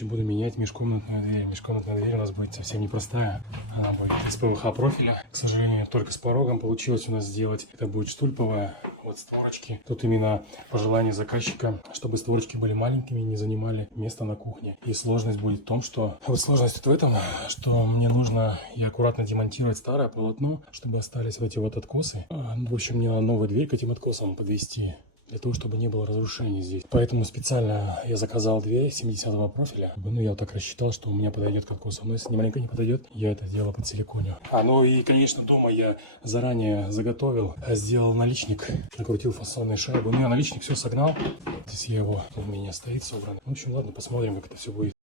Буду менять межкомнатную дверь. Межкомнатная дверь у нас будет совсем непростая. Она будет из ПВХ профиля. К сожалению, только с порогом получилось у нас сделать. Это будет штульповая. Вот створочки. Тут именно пожелание заказчика, чтобы створочки были маленькими и не занимали место на кухне. И сложность будет в том, что... Вот сложность тут в этом, что мне нужно и аккуратно демонтировать старое полотно, чтобы остались вот эти вот откосы. В общем, мне надо новую дверь к этим откосам подвести, для того, чтобы не было разрушений здесь. Поэтому специально я заказал дверь 70-го профиля. Ну, я вот так рассчитал, что у меня подойдет к откосу. Но если маленько не подойдет, я это дело под силиконю. Ну и, конечно, дома я заранее заготовил, сделал наличник, накрутил фасонные шайбы. Ну, я наличник все согнал. Здесь я его, у меня стоит собранный. В общем, ладно, посмотрим, как это все будет.